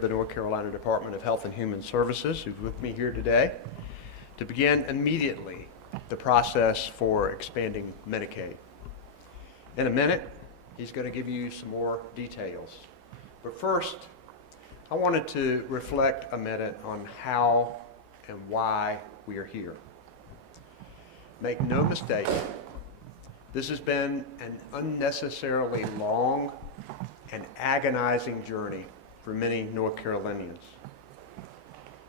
the North Carolina Department of Health and Human Services, who's with me here today, to begin immediately the process for expanding Medicaid. In a minute, he's going to give you some more details. But first, I wanted to reflect a minute on how and why we are here. Make no mistake, this has been an unnecessarily long and agonizing journey for many North Carolinians.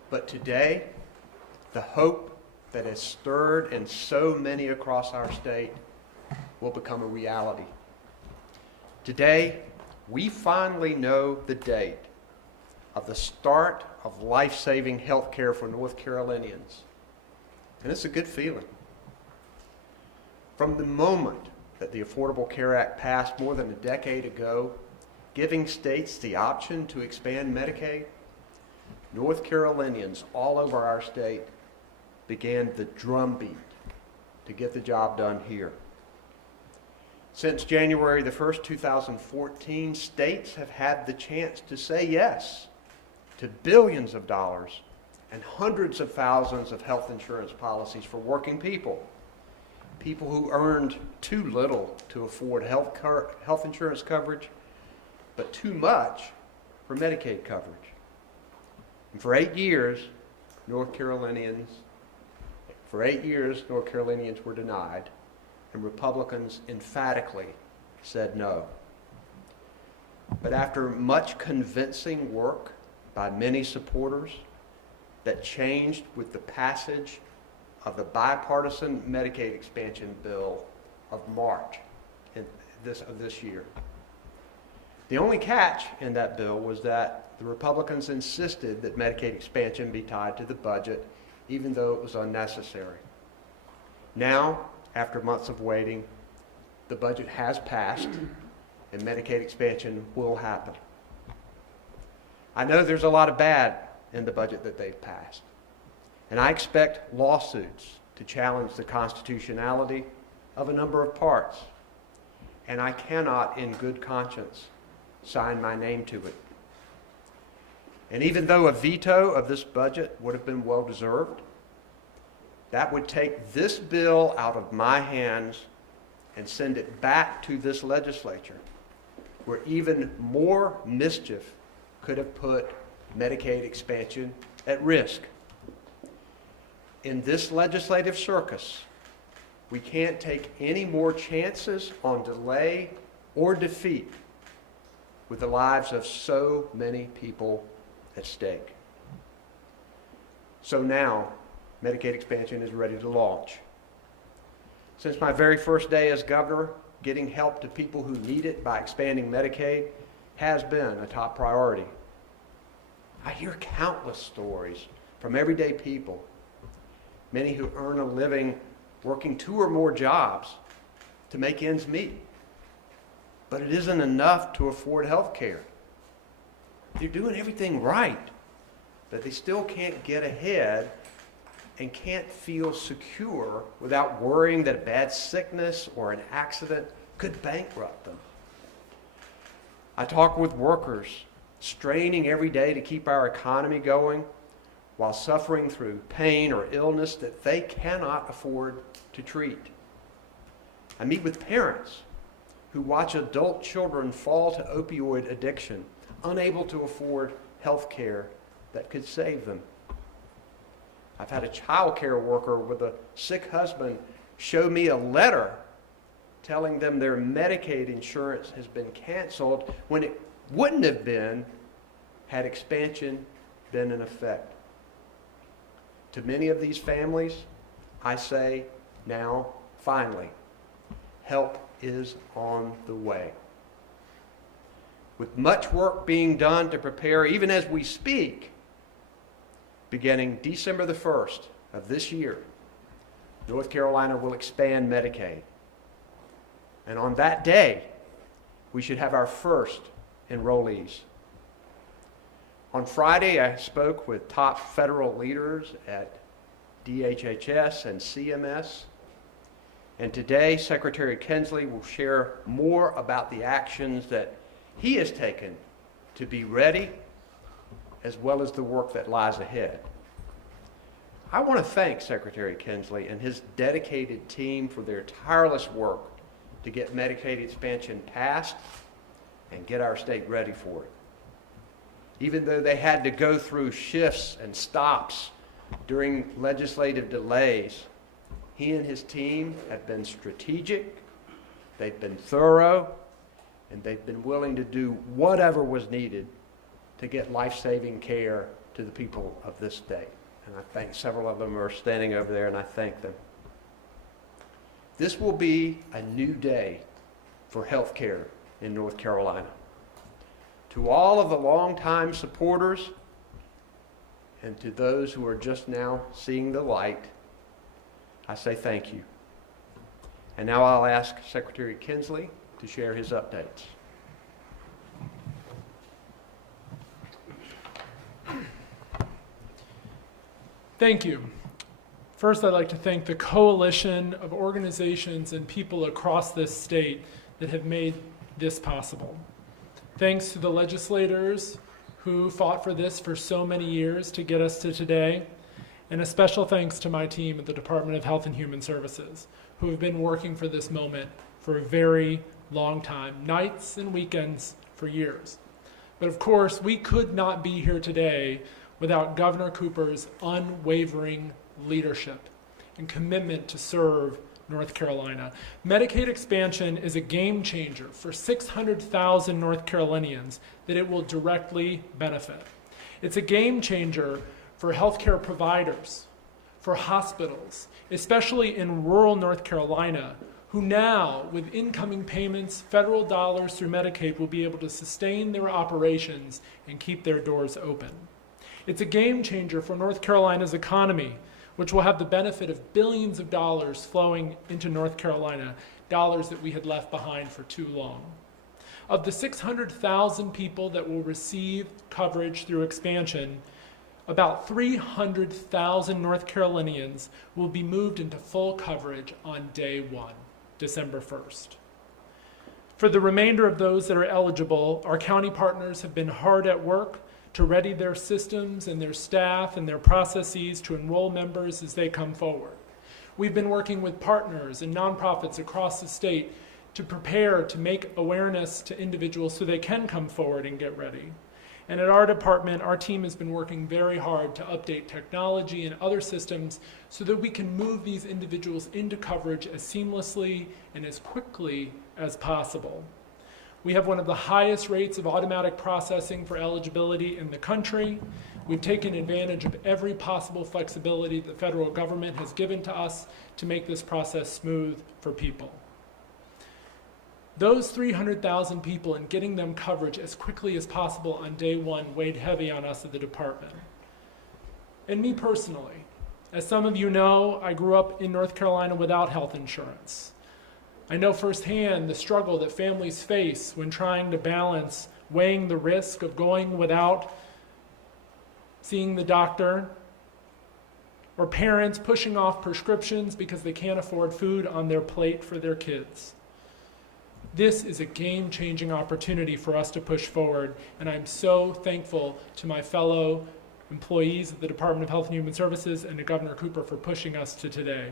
But today, the hope that has stirred in so many across our state will become a reality. Today, we finally know the date of the start of life-saving health care for North Carolinians. And it's a good feeling. From the moment that the Affordable Care Act passed more than a decade ago, giving states the option to expand Medicaid, North Carolinians all over our state began the drumbeat to get the job done here. Since January the 1st, 2014, states have had the chance to say yes to billions of dollars and hundreds of thousands of health insurance policies for working people, people who earned too little to afford health insurance coverage, but too much for Medicaid coverage. And for 8 years, North Carolinians were denied, and Republicans emphatically said no. But after much convincing work by many supporters that changed with the passage of the bipartisan Medicaid expansion bill of March of this year, the only catch in that bill was that the Republicans insisted that Medicaid expansion be tied to the budget, even though it was unnecessary. Now, after months of waiting, the budget has passed and Medicaid expansion will happen. I know there's a lot of bad in the budget that they've passed, and I expect lawsuits to challenge the constitutionality of a number of parts, and I cannot in good conscience sign my name to it. And even though a veto of this budget would have been well deserved, that would take this bill out of my hands and send it back to this legislature, where even more mischief could have put Medicaid expansion at risk. In this legislative circus, we can't take any more chances on delay or defeat with the lives of so many people at stake. So now, Medicaid expansion is ready to launch. Since my very first day as governor, getting help to people who need it by expanding Medicaid has been a top priority. I hear countless stories from everyday people, many who earn a living working 2 or more jobs to make ends meet. But it isn't enough to afford health care. They're doing everything right, but they still can't get ahead and can't feel secure without worrying that a bad sickness or an accident could bankrupt them. I talk with workers straining every day to keep our economy going while suffering through pain or illness that they cannot afford to treat. I meet with parents who watch adult children fall to opioid addiction, unable to afford health care that could save them. I've had a child care worker with a sick husband show me a letter telling them their Medicaid insurance has been canceled when it wouldn't have been had expansion been in effect. To many of these families, I say now, finally, help is on the way. With much work being done to prepare, even as we speak, beginning December the 1st of this year, North Carolina will expand Medicaid. And on that day, we should have our first enrollees. On Friday, I spoke with top federal leaders at DHHS and CMS. And today, Secretary Kensley will share more about the actions that he has taken to be ready as well as the work that lies ahead. I want to thank Secretary Kinsley and his dedicated team for their tireless work to get Medicaid expansion passed and get our state ready for it. Even though they had to go through shifts and stops during legislative delays, he and his team have been strategic, they've been thorough, and they've been willing to do whatever was needed to get life-saving care to the people of this state. And I think several of them are standing over there, and I thank them. This will be a new day for health care in North Carolina. To all of the longtime supporters and to those who are just now seeing the light, I say thank you. And now I'll ask Secretary Kinsley to share his updates. Thank you. First, I'd like to thank the coalition of organizations and people across this state that have made this possible. Thanks to the legislators who fought for this for so many years to get us to today, and a special thanks to my team at the Department of Health and Human Services, who have been working for this moment for a very long time, nights and weekends for years. But of course, we could not be here today without Governor Cooper's unwavering leadership and commitment to serve North Carolina. Medicaid expansion is a game changer for 600,000 North Carolinians that it will directly benefit. It's a game changer for healthcare providers, for hospitals, especially in rural North Carolina, who now, with incoming payments, federal dollars through Medicaid, will be able to sustain their operations and keep their doors open. It's a game changer for North Carolina's economy, which will have the benefit of billions of dollars flowing into North Carolina, dollars that we had left behind for too long. Of the 600,000 people that will receive coverage through expansion, about 300,000 North Carolinians will be moved into full coverage on day one, December 1st. For the remainder of those that are eligible, our county partners have been hard at work to ready their systems and their staff and their processes to enroll members as they come forward. We've been working with partners and nonprofits across the state to prepare to make awareness to individuals so they can come forward and get ready. And at our department, our team has been working very hard to update technology and other systems so that we can move these individuals into coverage as seamlessly and as quickly as possible. We have one of the highest rates of automatic processing for eligibility in the country. We've taken advantage of every possible flexibility the federal government has given to us to make this process smooth for people. Those 300,000 people and getting them coverage as quickly as possible on day one weighed heavy on us at the department. And me personally, as some of you know, I grew up in North Carolina without health insurance. I know firsthand the struggle that families face when trying to balance weighing the risk of going without seeing the doctor, or parents pushing off prescriptions because they can't afford food on their plate for their kids. This is a game-changing opportunity for us to push forward, and I'm so thankful to my fellow employees at the Department of Health and Human Services and to Governor Cooper for pushing us to today.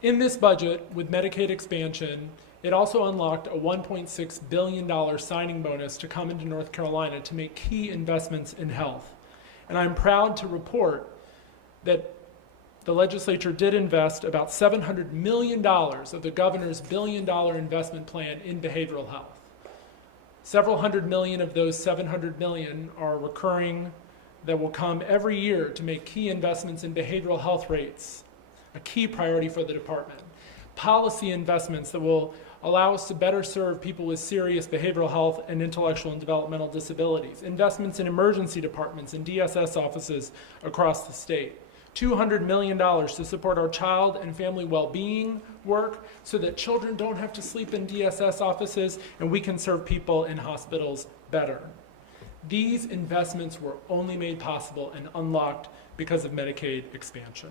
In this budget, with Medicaid expansion, it also unlocked a $1.6 billion signing bonus to come into North Carolina to make key investments in health. And I'm proud to report that the legislature did invest about $700 million of the governor's billion-dollar investment plan in behavioral health. Several hundred million of those $700 million are recurring that will come every year to make key investments in behavioral health rates, a key priority for the department. Policy investments that will allow us to better serve people with serious behavioral health and intellectual and developmental disabilities. Investments in emergency departments and DSS offices across the state. $200 million to support our child and family well-being work so that children don't have to sleep in DSS offices and we can serve people in hospitals better. These investments were only made possible and unlocked because of Medicaid expansion.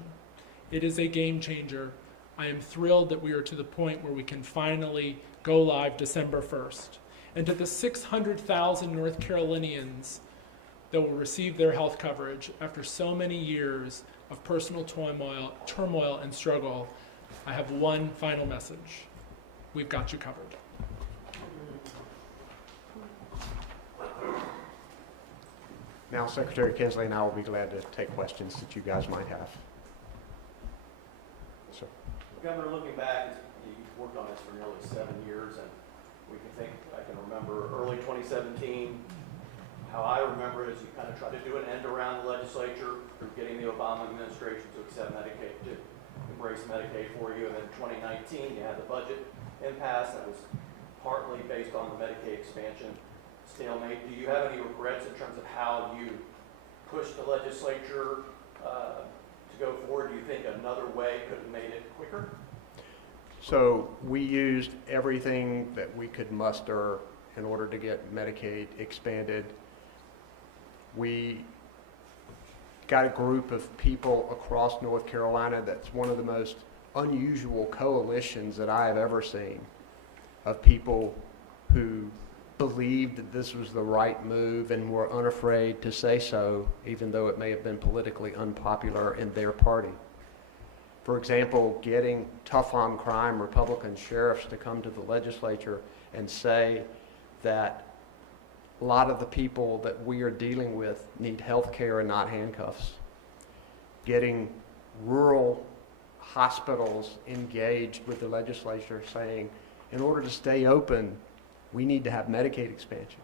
It is a game changer. I am thrilled that we are to the point where we can finally go live December 1st. And to the 600,000 North Carolinians that will receive their health coverage after so many years of personal turmoil and struggle, I have one final message. We've got you covered. Now, Secretary Kinsley and I will be glad to take questions that you guys might have. So, Governor, looking back, you've worked on this for nearly 7 years, and I can remember early 2017, how I remember it is you kind of tried to do an end around the legislature through getting the Obama administration to accept Medicaid, to embrace Medicaid for you, and then 2019, you had the budget impasse that was partly based on the Medicaid expansion stalemate. Do you have any regrets in terms of how you pushed the legislature to go forward? Do you think another way could have made it quicker? so we used everything that we could muster in order to get Medicaid expanded. We got a group of people across North Carolina that's one of the most unusual coalitions that I have ever seen, of people who believed that this was the right move and were unafraid to say so, even though it may have been politically unpopular in their party. For example, getting tough on crime Republican sheriffs to come to the legislature and say that a lot of the people that we are dealing with need health care and not handcuffs. Getting rural hospitals engaged with the legislature, saying, in order to stay open, we need to have Medicaid expansion.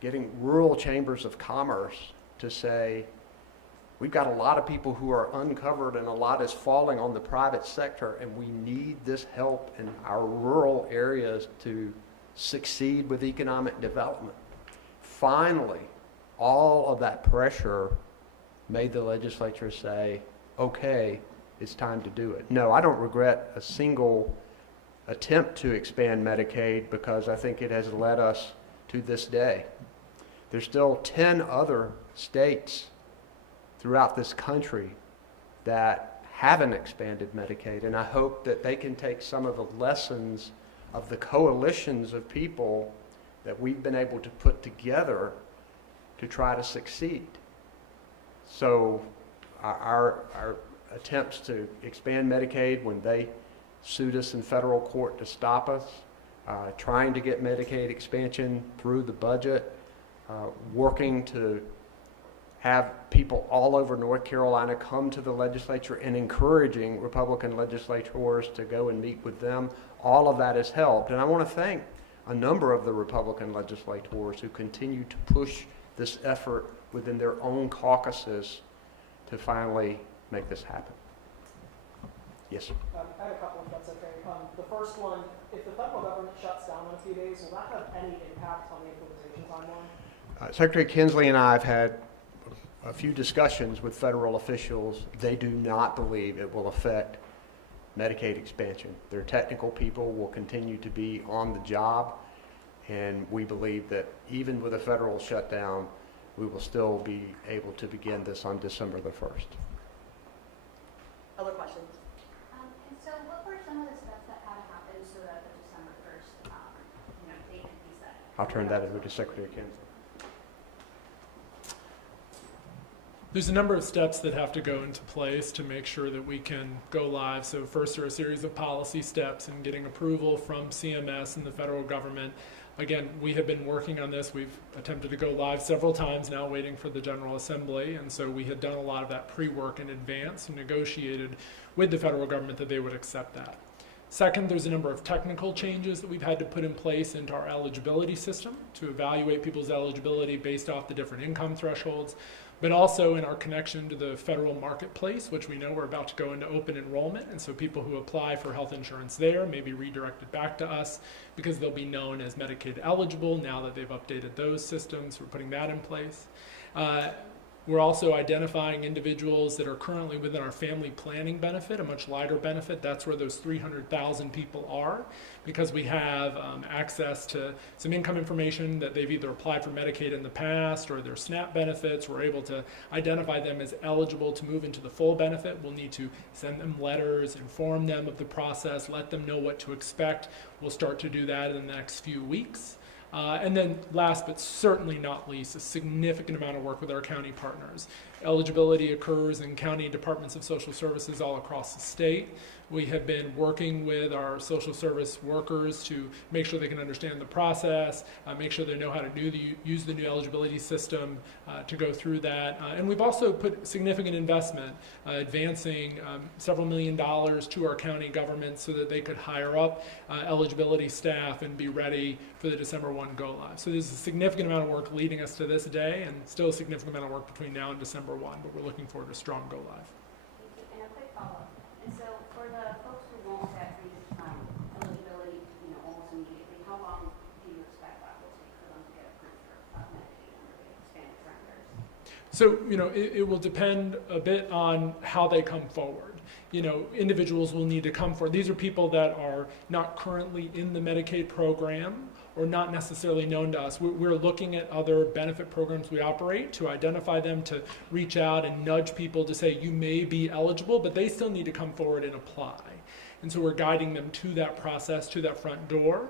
Getting rural chambers of commerce to say, we've got a lot of people who are uncovered and a lot is falling on the private sector, and we need this help in our rural areas to succeed with economic development. Finally, all of that pressure made the legislature say, okay, it's time to do it. No, I don't regret a single attempt to expand Medicaid, because I think it has led us to this day. There's still 10 other states throughout this country that haven't expanded Medicaid, and I hope that they can take some of the lessons of the coalitions of people that we've been able to put together to try to succeed. So our attempts to expand Medicaid when they sued us in federal court to stop us, trying to get Medicaid expansion through the budget, working to have people all over North Carolina come to the legislature and encouraging Republican legislators to go and meet with them. All of that has helped. And I want to thank a number of the Republican legislators who continue to push this effort within their own caucuses to finally make this happen. Yes, sir. I had a couple, if that's okay. The first one, if the federal government shuts down in a few days, will that have any impact on the implementation timeline? Secretary Kinsley and I have had a few discussions with federal officials. They do not believe it will affect Medicaid expansion. Their technical people will continue to be on the job, and we believe that even with a federal shutdown, we will still be able to begin this on December the 1st. Other questions? And so what were some of the steps that had to happen so that the December 1st, date could be set? I'll turn that over to Secretary Kinsley. There's a number of steps that have to go into place to make sure that we can go live. So first are a series of policy steps and getting approval from CMS and the federal government. Again, we have been working on this. We've attempted to go live several times now, waiting for the General Assembly. And so we had done a lot of that pre-work in advance and negotiated with the federal government that they would accept that. Second, there's a number of technical changes that we've had to put in place into our eligibility system to evaluate people's eligibility based off the different income thresholds, but also in our connection to the federal marketplace, which we know we're about to go into open enrollment. And so people who apply for health insurance there may be redirected back to us because they'll be known as Medicaid eligible now that they've updated those systems. We're putting that in place. We're also identifying individuals that are currently within our family planning benefit, a much lighter benefit. That's where those 300,000 people are, because we have access to some income information that they've either applied for Medicaid in the past or their SNAP benefits. We're able to identify them as eligible to move into the full benefit. We'll need to send them letters, inform them of the process, let them know what to expect. We'll start to do that in the next few weeks. And then last but certainly not least, a significant amount of work with our county partners. Eligibility occurs in county departments of social services all across the state. We have been working with our social service workers to make sure they can understand the process, make sure they know how to use the new eligibility system to go through that. And we've also put significant investment, advancing several $1,000,000 to our county governments so that they could hire up eligibility staff and be ready for the December 1 go live. So there's a significant amount of work leading us to this day, and still a significant amount of work between now and December 1, but we're looking forward to a strong go live. Thank you. And a quick follow-up. And so for the folks who won't get eligibility, almost immediately, how long do you expect that will take for them to get approved for Medicaid under the expanded parameters? So, it will depend a bit on how they come forward. Individuals will need to come forward. These are people that are not currently in the Medicaid program or not necessarily known to us. We're looking at other benefit programs we operate to identify them, to reach out and nudge people to say, you may be eligible, but they still need to come forward and apply. And so we're guiding them to that process, to that front door.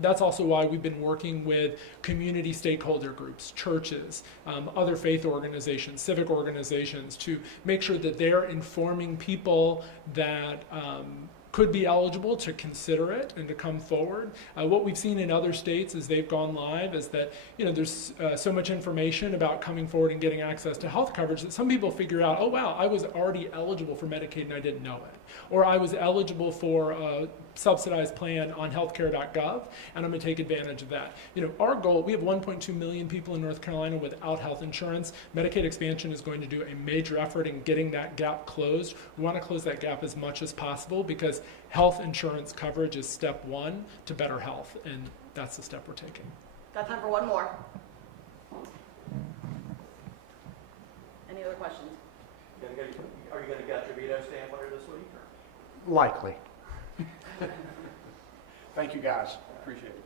That's also why we've been working with community stakeholder groups, churches, other faith organizations, civic organizations, to make sure that they're informing people that could be eligible to consider it and to come forward. What we've seen in other states as they've gone live is that there's so much information about coming forward and getting access to health coverage that some people figure out, oh wow, I was already eligible for Medicaid and I didn't know it. Or I was eligible for a subsidized plan on healthcare.gov and I'm going to take advantage of that. Our goal, we have 1.2 million people in North Carolina without health insurance. Medicaid expansion is going to do a major effort in getting that gap closed. We want to close that gap as much as possible because health insurance coverage is step one to better health, and that's the step we're taking. Got time for one more. Any other questions? Are you going to get your veto stamp later this week? Or? Likely. Thank you, guys. Appreciate it.